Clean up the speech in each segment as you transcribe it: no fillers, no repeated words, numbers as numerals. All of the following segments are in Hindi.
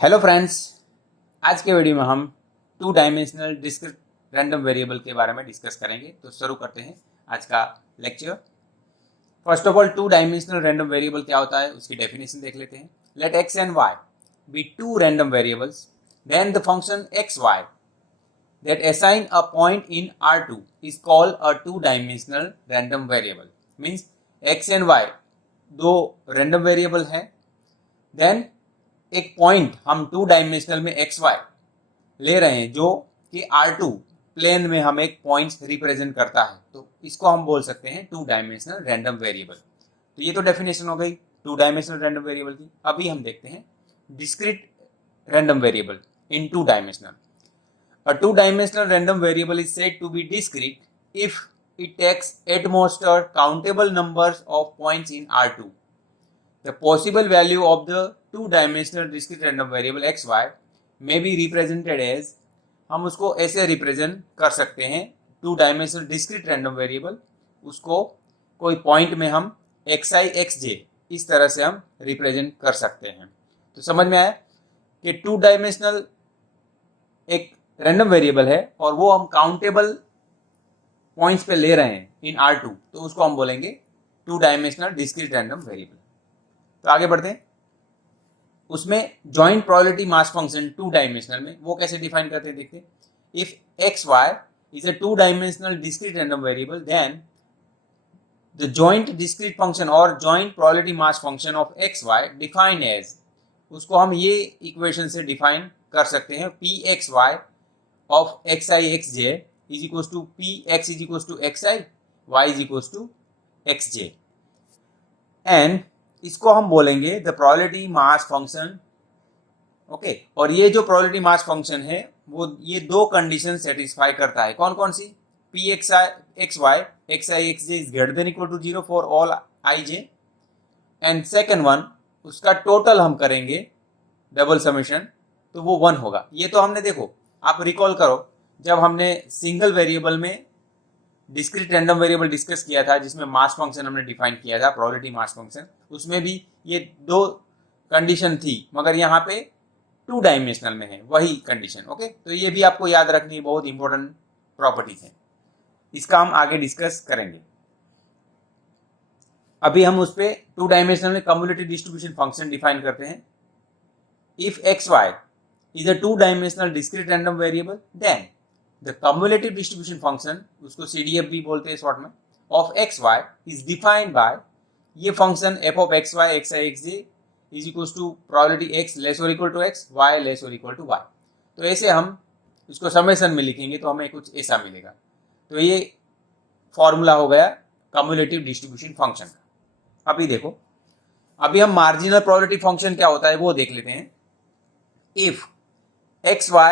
हेलो फ्रेंड्स, आज के वीडियो में हम to dimensional discrete random variable के बारे में डिस्कस करेंगे। तो शुरू करते हैं आज का lecture. First of all, two dimensional random variable क्या होता है उसकी डेफिनेशन देख लेते हैं। Let x and y be two random variables, then the function x y that assign a point in R2 is called a two dimensional random variable. Means x and y दो random variable है, then एक पॉइंट हम टू डायमेंशनल में एक्स वाई ले रहे हैं जो कि R2 प्लेन में हम एक पॉइंट रिप्रेजेंट करता है, तो इसको हम बोल सकते हैं टू डायमेंशनल रैंडम वेरिएबल। तो ये तो डेफिनेशन हो गई टू डायमेंशनल रैंडम वेरिएबल की। अभी हम देखते हैं discrete random variable in two dimensional. A two-dimensional random variable is said to be discrete if it takes at most countable numbers of points in R2. The possible value of the two-dimensional discrete random variable xy may be represented as, हम उसको ऐसे रिप्रेजेंट कर सकते हैं to dimensional discrete random variable, उसको कोई पॉइंट में हम xi xj इस तरह से हम रिप्रेजेंट कर सकते हैं। तो समझ में आया कि टू डायमेंशनल एक रैंडम वेरिएबल है और वो हम काउंटेबल पॉइंट्स पे ले रहे हैं इन R2, तो उसको हम बोलेंगे two dimensional discrete random variable. तो आगे बढ़ते हैं। उसमें joint probability mass function two dimensional में वो कैसे डिफाइन करते हैं देखते हैं। If x Y is a two dimensional discrete random variable, then the joint discrete function और joint probability mass function of X Y defined as, उसको हम ये इक्वेशन से डिफाइन कर सकते हैं, P X Y of xi xj is equals to px is equals to xi, y is equals to xj, and इसको हम बोलेंगे the probability mass function. Okay, और ये जो प्रोबेबिलिटी मास फंक्शन है वो ये दो कंडीशन सेटिस्फाई करता है। कौन कौन सी? P X X Y X I X J is greater than equal to 0 for all I J, and second one उसका टोटल हम करेंगे डबल समेशन, तो वो 1 होगा। ये तो हमने देखो, आप रिकॉल करो जब हमने सिंगल वेरिएबल में डिस्क्रीट रैंडम वेरिएबल डिस्कस किया था जिसमें मास फंक्शन हमने डिफाइन किया था, प्रोबेबिलिटी मास फंक्शन, उसमें भी ये दो कंडीशन थी, मगर यहाँ पे टू डायमेंशनल में है वही कंडीशन। ओके, तो ये भी आपको याद रखनी बहुत इंपॉर्टेंट प्रॉपर्टीज है, इसका हम आगे डिस्कस करेंगे। अभी हम उस पर टू डायमेंशनल में कम्युलेटिव डिस्ट्रीब्यूशन फंक्शन डिफाइन करते हैं। If x y is a two-dimensional discrete random variable, then the cumulative distribution function, उसको CDF भी बोलते हैं शॉर्ट में, of xy is defined by ये function f of xy xi xj is equals to probability x less or equal to x, y less or equal to y। तो ऐसे हम उसको समेशन में लिखेंगे तो हमें कुछ ऐसा मिलेगा। तो ये फॉर्मूला हो गया कम्युलेटिव डिस्ट्रीब्यूशन फंक्शन का। अभी देखो, अभी हम मार्जिनल प्रोबेबिलिटी फंक्शन क्या होता है वो देख लेते हैं। If xy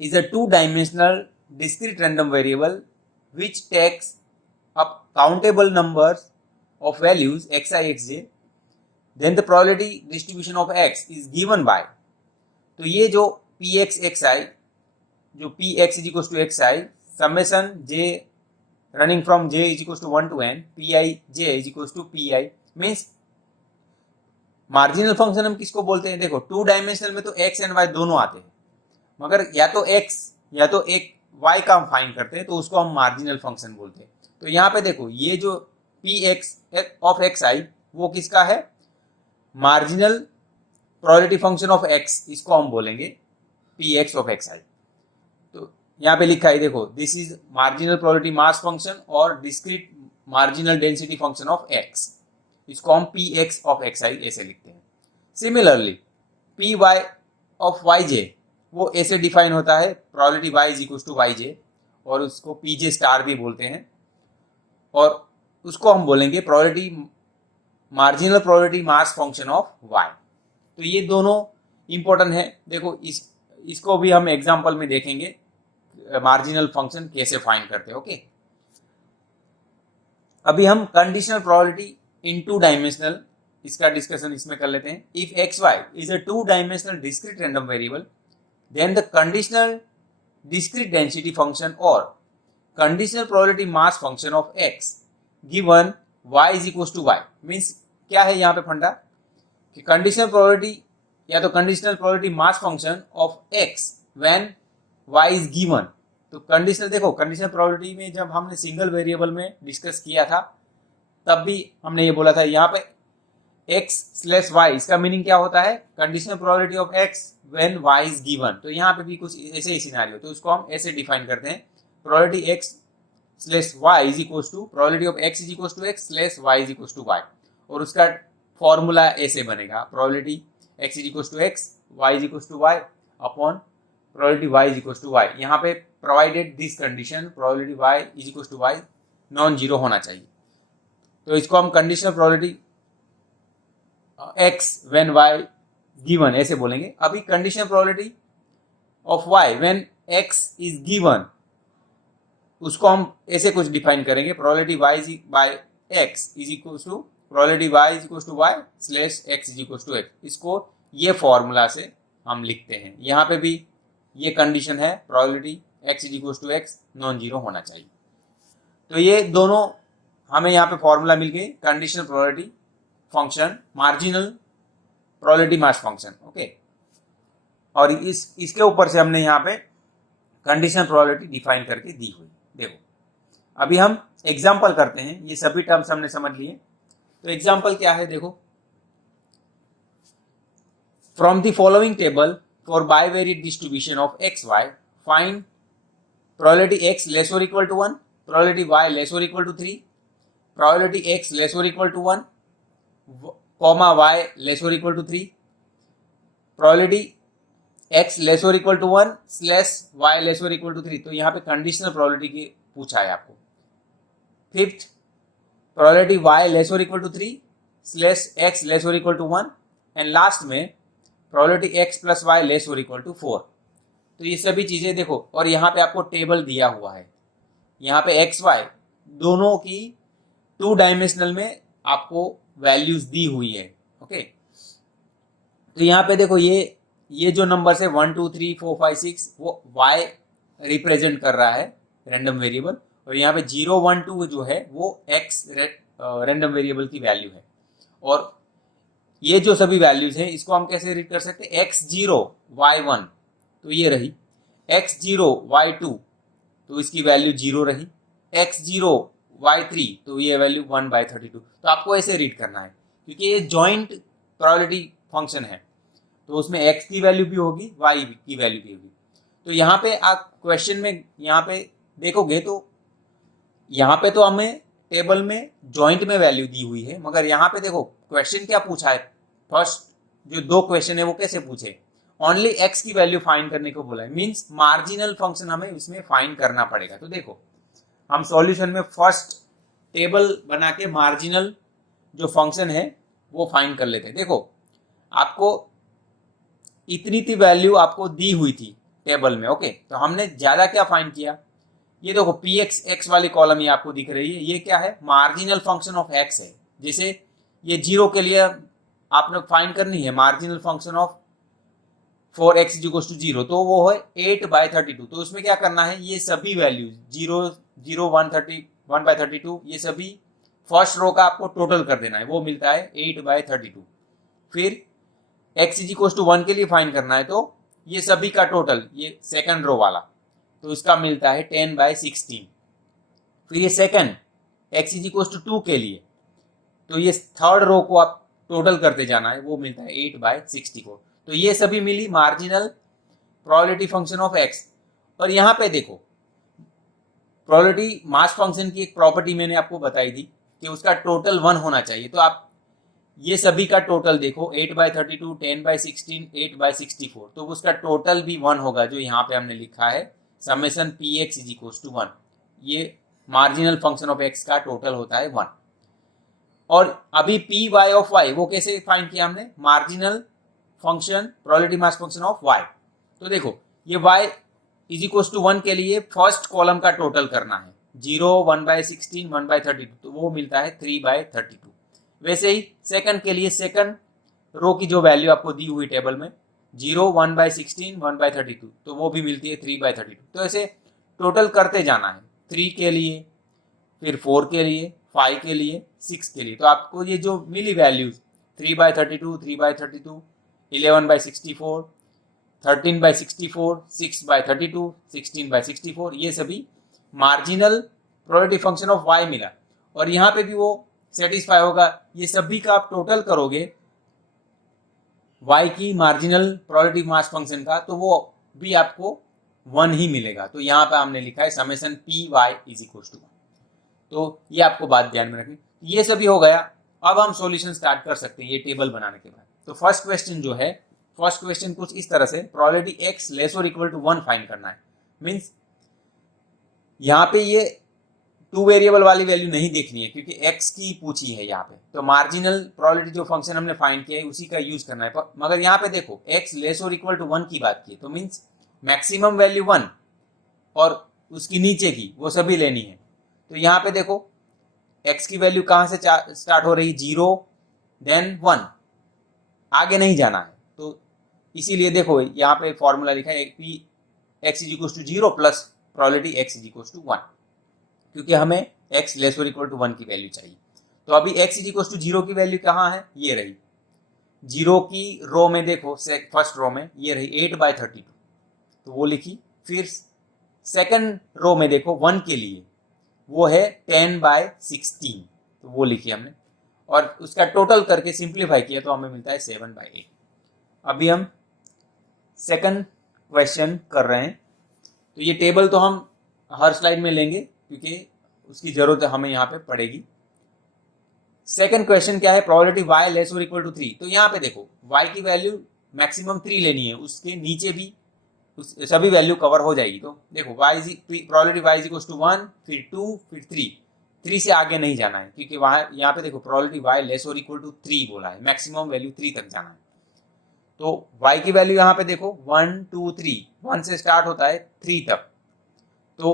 is a two-dimensional discrete random variable which takes up countable numbers of values xi xj, then the probability distribution of x is given by, तो ये जो px xi, जो px is equals to xi summation j running from j is equals to 1 to n pi j is equals to pi, means marginal function हम किसको बोलते हैं? देखो, टू डायमेंशनल में तो x एंड y दोनों आते हैं, मगर या तो x या तो एक y का हम फाइंड करते हैं तो उसको हम मार्जिनल फंक्शन बोलते हैं। तो यहाँ पे देखो, ये जो px ऑफ xi वो किसका है? Marginal probability function of x, इसको हम बोलेंगे px ऑफ xi। तो यहाँ पे लिखा है देखो, this is marginal probability mass function और discrete marginal density function of x, इसको हम px ऑफ xi ऐसे लिखते हैं। सिमिलरली py ऑफ yj वो ऐसे डिफाइन होता है, probability y is equal to yj, और उसको pj स्टार भी बोलते हैं, और उसको हम बोलेंगे probability marginal probability mass function of y। तो ये दोनों इंपॉर्टेंट है। देखो, इसको भी हम एग्जांपल में देखेंगे मार्जिनल फंक्शन कैसे फाइंड करते हैं। ओके, अभी हम conditional probability in two dimensional, इसका डिस्कशन इसमें कर लेते हैं। If x Y is a two dimensional discrete random variable, then the conditional discrete density function or conditional probability mass function of x given y is equals to y, means क्या है यहाँ पे फंडा कि conditional probability या तो conditional probability mass function of x when y is given. तो कंडीशनल देखो, कंडीशनल प्रोबेबिलिटी में जब हमने सिंगल वेरिएबल में डिस्कस किया था तब भी हमने ये बोला था यहाँ पे एक्स स्लैश वाई, इसका मीनिंग क्या होता है, conditional probability of x when y is given. तो यहाँ पे भी कुछ ऐसे ही सिनेरियो, तो उसको हम ऐसे डिफाइन करते हैं, probability x slash y is equal to probability of x is equal to x slash y is equal to y. और उसका फॉर्मूला ऐसे बनेगा, probability x is equal to x, Y is equal to y upon probability y is equal to y. यहाँ पे provided this condition probability y is equal to y non zero होना चाहिए। तो इसको हम conditional probability x when Y given ऐसे बोलेंगे। अभी conditional probability of y when x is given, उसको हम ऐसे कुछ डिफाइन करेंगे, probability y by x is equal to probability y is equal to y slash x is equal to x. इसको ये फॉर्मूला से हम लिखते हैं। यहाँ पे भी ये कंडीशन है, probability x is equal to x non zero होना चाहिए। तो ये दोनों हमें यहाँ पे फॉर्मूला मिल गई, conditional probability function, marginal probability mass function, okay. और इसके ऊपर से हमने यहाँ पे कंडीशनल प्रोबेबिलिटी डिफाइन करके दी हुई। देखो अभी हम एग्जाम्पल करते हैं, ये सभी टर्म्स हमने समझ लिए। तो एग्जाम्पल क्या है, देखो, from the following table for bivariate distribution of X Y find probability X less और equal to 1, probability Y less और equal to 3, probability X less और equal to 1, comma Y less और equal to 3, probability X less और equal to 1 slash Y less और इक्वल टू 3। तो यहाँ पे कंडीशनल प्रोबेबिलिटी की पूछा है आपको। फिफ्थ, प्रोबेबिलिटी वाई लेस और equal to 3 slash x less और इक्वल टू 1, एंड लास्ट में probability x plus y less और इक्वल टू 4। तो ये सभी चीजें देखो, और यहाँ पे आपको टेबल दिया हुआ है, यहाँ पे एक्स वाई दोनों की 2 डायमेंशनल में आपको वैल्यूज दी हुई है, ओके। तो यहाँ पे देखो ये जो नंबर है 1 2 3 4 5 6 वो y रिप्रेजेंट कर रहा है रैंडम वेरिएबल, और यहाँ पे 0 1 2 जो है वो x रैंडम वेरिएबल की वैल्यू है। और ये जो सभी वैल्यूज हैं इसको हम कैसे रीड कर सकते हैं, x0 y1 तो ये रही, x0 y2 तो इसकी वैल्यू 0 रही, x0 y3 तो ये वैल्यू 1/32। तो आपको ऐसे रीड करना है क्योंकि ये जॉइंट प्रोबेबिलिटी फंक्शन है, तो उसमें x की वैल्यू भी होगी, y की वैल्यू भी होगी। तो यहाँ पे आप क्वेश्चन में यहाँ पे देखोगे तो यहाँ पे तो हमें टेबल में जॉइंट में वैल्यू दी हुई है, मगर यहाँ पे देखो क्वेश्चन क्या पूछा है, फर्स्ट जो 2 क्वेश्चन है वो कैसे पूछे, ओनली x की वैल्यू फाइंड करने को बोला है, मीन्स मार्जिनल फंक्शन हमें उसमें फाइंड करना पड़ेगा। तो देखो हम सॉल्यूशन में फर्स्ट टेबल बना के मार्जिनल जो फंक्शन है वो फाइंड कर लेते हैं। देखो आपको इतनी सी वैल्यू आपको दी हुई थी टेबल में, ओके। तो हमने ज्यादा क्या फाइंड किया, ये देखो पी एक्स वाली कॉलम ये आपको दिख रही है, ये क्या है, मार्जिनल फंक्शन ऑफ एक्स है। जैसे ये 0 के लिए आपने फाइंड करनी है marginal function of 4x is equal to 0, तो वो है 8/32। तो उसमें क्या करना है, ये सभी वैल्यूज 0 0 1/32 ये सभी फर्स्ट रो का आपको टोटल कर देना है, वो मिलता है 8/32। फिर x इज इक्वल टू 1 के लिए फाइंड करना है, तो ये सभी का टोटल, ये सेकंड रो वाला, तो इसका मिलता है 10/16। फिर ये second x is equal to 2 के लिए, तो ये थर्ड रो को आप टोटल करते जाना है, वो मिलता है 8/64। तो ये सभी मिली marginal probability function of x। और यहाँ पे देखो प्रोबेबिलिटी मास फंक्शन की एक प्रॉपर्टी मैंने आपको बताई थी कि उसका टोटल 1 होना चाहिए। तो आप ये सभी का टोटल देखो 8/32 10/16 8/64, तो उसका टोटल भी 1 होगा, जो यहाँ पे हमने लिखा है summation px is equal to 1। ये मार्जिनल फंक्शन ऑफ x का टोटल होता है 1। और अभी पी वाई ऑफ वाई वो कैसे फाइंड किया हमने, marginal function probability mass function of y। तो देखो ये y इज इक्वल टू 1 के लिए फर्स्ट कॉलम का टोटल करना है, 0 1/16 1/32, तो वो मिलता है 3/32। वैसे ही सेकंड के लिए सेकंड रो की जो वैल्यू आपको दी हुई टेबल में 0 1/16 1/32, तो वो भी मिलती है 3/32। तो ऐसे टोटल करते जाना है, 3 के लिए, फिर 4 के लिए, 5 के लिए, 6 के लिए। तो आपको ये जो मिली वैल्यूज 3/32 3/32 11/64, 13/64, 6/32, 16/64, ये सभी marginal probability function of y मिला, और यहाँ पे भी वो सेटिस्फाई होगा। ये सभी का आप टोटल करोगे y की मार्जिनल प्रोबेबिलिटी मास फंक्शन का, तो वो भी आपको 1 ही मिलेगा। तो यहाँ पे हमने लिखा है summation p y is equal to 1। तो ये आपको बात ध्यान में रखनी। ये सभी हो गया, अब हम सॉल्यूशन स्टार्ट कर सकते हैं ये टेबल बनाने के बाद। तो फर्स्ट क्वेश्चन जो है, फर्स्ट क्वेश्चन कुछ इस तरह से, प्रोबेबिलिटी x लेस और इक्वल टू 1 फाइंड करना है। मींस यहाँ पे ये 2 वेरिएबल वाली वैल्यू नहीं देखनी है क्योंकि x की पूछी है यहाँ पे, तो मार्जिनल प्रोबेबिलिटी जो फंक्शन हमने फाइंड किया है उसी का यूज करना है। मगर यहाँ पे देखो x लेस और इक्वल टू 1 की बात की है, तो मींस मैक्सिमम वैल्यू 1 और उसकी नीचे की वो सभी लेनी है। तो यहाँ पे देखो x की वैल्यू कहाँ से स्टार्ट हो रही, 0 देन 1, आगे नहीं जाना है। तो इसीलिए देखो यहाँ पे फॉर्मूला लिखा है p x is equal to 0 plus probability x is equal to 1, क्योंकि हमें x लेस और इक्वल टू 1 की वैल्यू चाहिए। तो अभी x इज इक्वल टू 0 की वैल्यू कहाँ है, ये रही 0 की रो में, देखो फर्स्ट रो में ये रही 8/32, तो वो लिखी। फिर सेकंड रो में देखो 1 के लिए वो है 10/16, तो वो लिखी हमने, और उसका टोटल करके सिंप्लीफाई किया तो हमें मिलता है 7/8। अभी हम सेकंड क्वेश्चन कर रहे हैं। तो ये टेबल तो हम हर स्लाइड में लेंगे क्योंकि उसकी जरूरत हमें यहाँ पे पड़ेगी। सेकंड क्वेश्चन क्या है, प्रोबेबिलिटी y लेस और इक्वल टू 3। तो यहाँ पे देखो y की वैल्यू मैक्सिमम 3 लेनी है, उसके नीचे भी सभी वैल्यू कवर हो जाएगी। तो देखो probability y is equal to 1, फिर 2, फिर 3 से आगे नहीं जाना है क्योंकि वहां यहाँ पे देखो प्रोबेबिलिटी y लेस और इक्वल टू 3 बोला है, मैक्सिमम वैल्यू 3 तक जाना है। तो y की वैल्यू यहाँ पे देखो 1, 2, 3, 1 से स्टार्ट होता है 3 तक। तो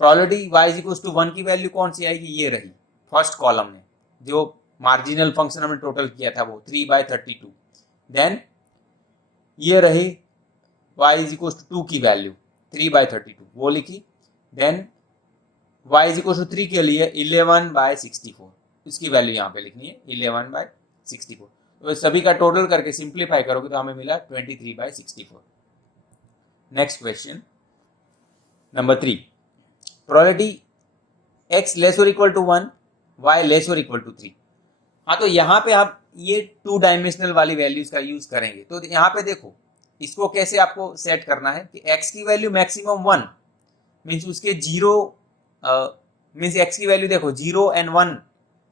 probability y is equal to 1 की वैल्यू कौन सी आएगी, ये रही फर्स्ट कॉलम में, जो मार्जिनल फंक्शन हमने टोटल किया था वो 3/32। देन ये रही y इज इक्वल टू 2 की वैल्यू 3/32, वो लिखी। Then y is equal to 3 के लिए 11/64, इसकी वैल्यू यहाँ पे लिखनी है 11/64। तो सभी का टोटल करके सिंप्लीफाई करोगे तो हमें मिला 23/64। Next question number 3, probability x less और इक्वल टू 1, y लेस और इक्वल टू 3। हाँ, तो यहाँ पे आप ये 2 डायमेंशनल वाली वैल्यूज का यूज करेंगे। तो यहाँ पे देखो इसको कैसे आपको सेट करना है कि x की वैल्यू मैक्सिमम 1 मीन्स उसके 0 मीन्स x की वैल्यू देखो 0 एंड 1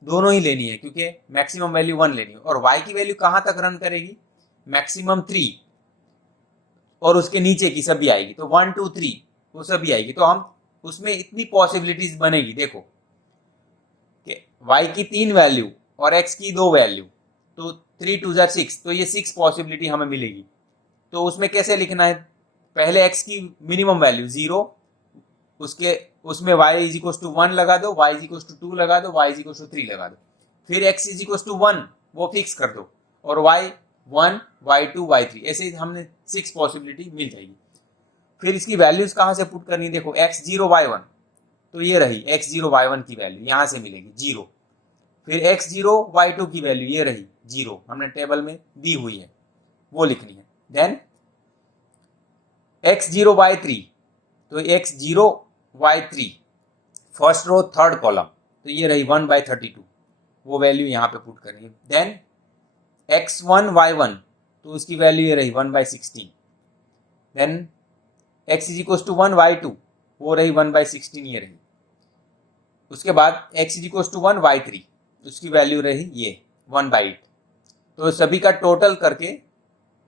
दोनों ही लेनी है क्योंकि मैक्सिमम वैल्यू 1 लेनी है, और y की वैल्यू कहाँ तक रन करेगी, मैक्सिमम 3 और उसके नीचे की सभी आएगी। तो 1, 2, 3 वो सभी आएगी। तो हम उसमें इतनी पॉसिबिलिटीज बनेगी, देखो कि y की 3 वैल्यू और x की 2 वैल्यू, तो 3 2 6, तो ये 6 पॉसिबिलिटी हमें मिलेगी। तो उसमें कैसे लिखना है, पहले x की मिनिमम वैल्यू 0, उसमें y इज इक्वल टू 1 लगा दो, y इज इक्वल टू 2 लगा दो, y इज इक्वल टू 3 लगा दो, फिर x इज इक्वल टू 1 वो फिक्स कर दो, और y 1, y 2, y 3, ऐसे हमने 6 पॉसिबिलिटी मिल जाएगी। फिर इसकी वैल्यूज कहाँ से पुट करनी है, देखो x0 y1, तो ये रही x0 y1 की वैल्यू यहाँ से मिलेगी 0, फिर x0 y2 की वैल्यू ये रही 0, हमने टेबल में दी हुई है वो लिखनी है। देन x0 y3, तो x0 y3 first row third column, तो ये रही 1/32, वो वैल्यू यहाँ पे पुट करनी है। देन x1 y1, तो उसकी वैल्यू ये रही 1/16। Then x is equal to 1 y2, वो रही 1/16, ये रही। उसके बाद x is equal to 1 y3, उसकी वैल्यू रही ये 1/8। तो सभी का टोटल करके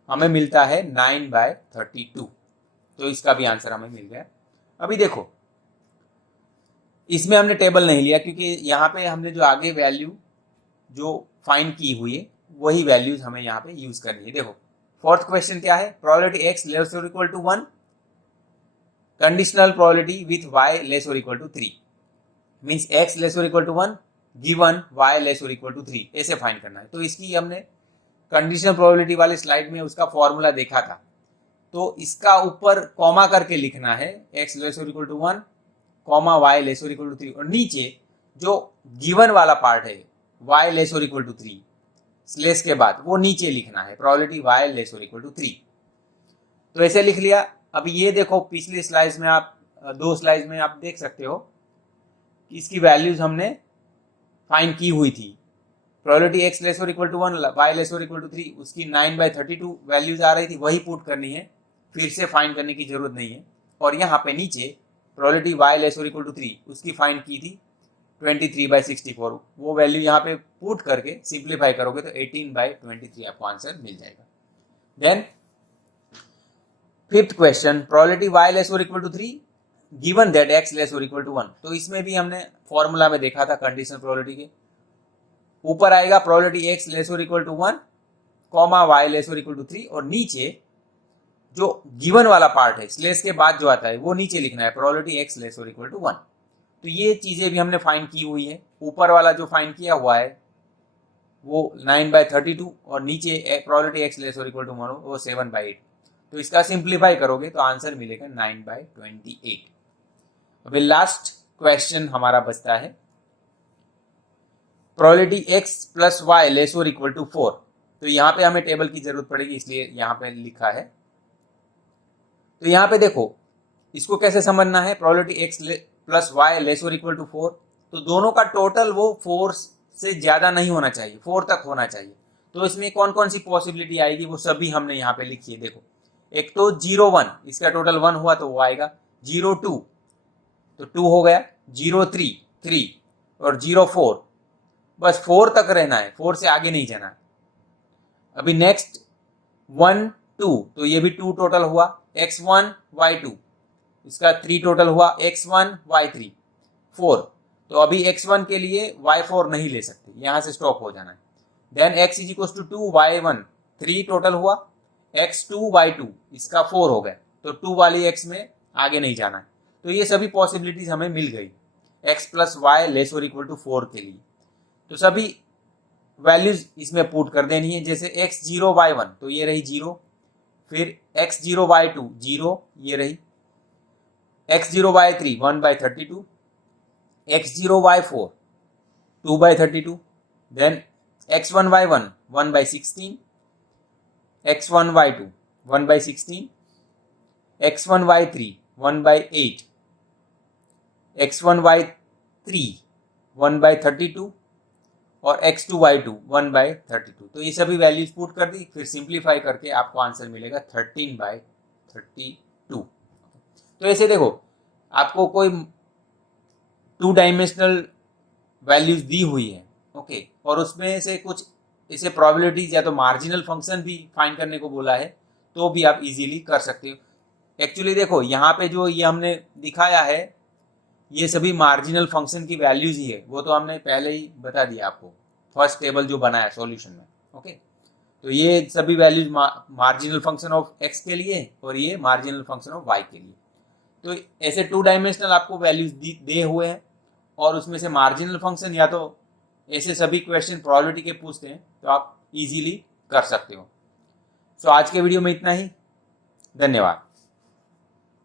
हमें मिलता है 9/32। तो इसका भी आंसर हमें मिल गया। अभी देखो इसमें हमने टेबल नहीं लिया क्योंकि यहाँ पे हमने जो आगे वैल्यू जो फाइंड की हुई है वही वैल्यूज हमें यहाँ पे यूज करनी है। देखो फोर्थ क्वेश्चन क्या है, प्रोबेबिलिटी x लेस और equal to 1, conditional probability with y less और equal to 3, means x less और equal to 1 given y less और इक्वल टू 3, ऐसे फाइंड करना है। तो इसकी हमने कंडीशनल प्रोबेबिलिटी वाले स्लाइड में उसका फॉर्मूला देखा था। तो इसका ऊपर कॉमा करके लिखना है x लेस और equal to 1, comma y less और इक्वल टू 3, और नीचे जो गिवन वाला पार्ट है y लेस और इक्वल टू 3 स्लेस के बाद वो नीचे लिखना है, प्रोबेबिलिटी y लेस और इक्वल टू 3। तो ऐसे लिख लिया। अब ये देखो पिछली स्लाइड्स में आप 2 स्लाइड्स में आप देख सकते हो कि इसकी वैल्यूज हमने फाइंड की हुई थी। प्रोबेबिलिटी x लेस और इक्वल टू 1, y लेस और इक्वल टू 3, उसकी 9/32 वैल्यूज आ रही थी, वही पुट करनी है, फिर से फाइंड करने की जरूरत नहीं है। और यहाँ पे नीचे प्रोबेबिलिटी y लेस और इक्वल टू 3, उसकी फाइंड की थी 23/64, वो वैल्यू यहाँ पे पुट करके सिंप्लीफाई करोगे तो 18/23 आपको आंसर मिल जाएगा। Then fifth question, probability y less और equal to 3 given that x less और इक्वल टू 1। तो इसमें भी हमने फॉर्मूला में देखा था कंडीशनल प्रोबेबिलिटी के, ऊपर आएगा प्रोबेबिलिटी x लेस और इक्वल टू 1, y लेस और इक्वल टू 3, और नीचे जो गिवन वाला पार्ट है स्लेस के बाद जो आता है वो नीचे लिखना है, प्रोबेबिलिटी x लेस और इक्वल टू 1। तो ये चीजें भी हमने फाइंड की हुई है। ऊपर वाला जो फाइंड किया हुआ है वो 9/32 और नीचे प्रोबेबिलिटी x लेस और इक्वल टू 1 वो 7/8। तो इसका सिंप्लीफाई करोगे तो आंसर मिलेगा 9/28। अभी लास्ट क्वेश्चन हमारा बचता है, probability x plus y less और इक्वल टू 4। तो यहाँ पे हमें टेबल की जरूरत पड़ेगी, इसलिए यहाँ पे लिखा है। तो यहाँ पे देखो इसको कैसे समझना है, probability x plus y less और इक्वल टू 4, तो दोनों का टोटल वो 4 से ज्यादा नहीं होना चाहिए, 4 तक होना चाहिए। तो इसमें कौन कौन सी पॉसिबिलिटी आएगी वो सभी हमने यहाँ पे लिखी है। देखो एक तो 0-1, इसका टोटल 1 हुआ तो वो आएगा, 0-2 तो 2 हो गया, 0-3 3 और 0-4, बस 4 तक रहना है, 4 से आगे नहीं जाना है। अभी नेक्स्ट 1-2, तो ये भी 2 टोटल हुआ, x1 y2, इसका 3 टोटल हुआ, x1 y3 4। तो अभी x1 के लिए y4 नहीं ले सकते, यहां से स्टॉप हो जाना है। Then x is equal to 2 y1 3 total हुआ, x2 y2 इसका 4 हो गया, तो 2 वाली x में आगे नहीं जाना है। तो ये सभी पॉसिबिलिटीज हमें मिल गई x प्लस y लेस और इक्वल टू 4 के लिए। तो सभी वैल्यूज इसमें पुट कर देनी है, जैसे x0 y1 तो ये रही 0, फिर x0 y2 0 ये रही, x0 y3 1/32, x0 y4 2/32, then x1 y1 1/16, x1 y2 1/16, x1 y3 1/8, x1 y3 1/32 और x2 y2 1/32। तो ये सभी वैल्यूज पुट कर दी, फिर सिंप्लीफाई करके आपको आंसर मिलेगा 13/32। तो ऐसे देखो आपको कोई 2 डायमेंशनल वैल्यूज दी हुई है, ओके, और उसमें से कुछ इसे प्रोबेबिलिटीज या तो मार्जिनल फंक्शन भी फाइंड करने को बोला है, तो भी आप इजीली कर सकते हो। एक्चुअली देखो यहाँ पे जो ये हमने दिखाया है ये सभी मार्जिनल फंक्शन की वैल्यूज ही है, वो तो हमने पहले ही बता दिया आपको फर्स्ट टेबल जो बनाया सॉल्यूशन में, ओके। तो ये सभी values marginal function of x के लिए और ये मार्जिनल फंक्शन ऑफ y के लिए। तो ऐसे 2 डायमेंशनल आपको वैल्यूज दे हुए हैं और उसमें से मार्जिनल फंक्शन या तो ऐसे सभी क्वेश्चन प्रोबेबिलिटी के पूछते हैं तो आप इजीली कर सकते हो। सो आज के वीडियो में इतना ही, धन्यवाद।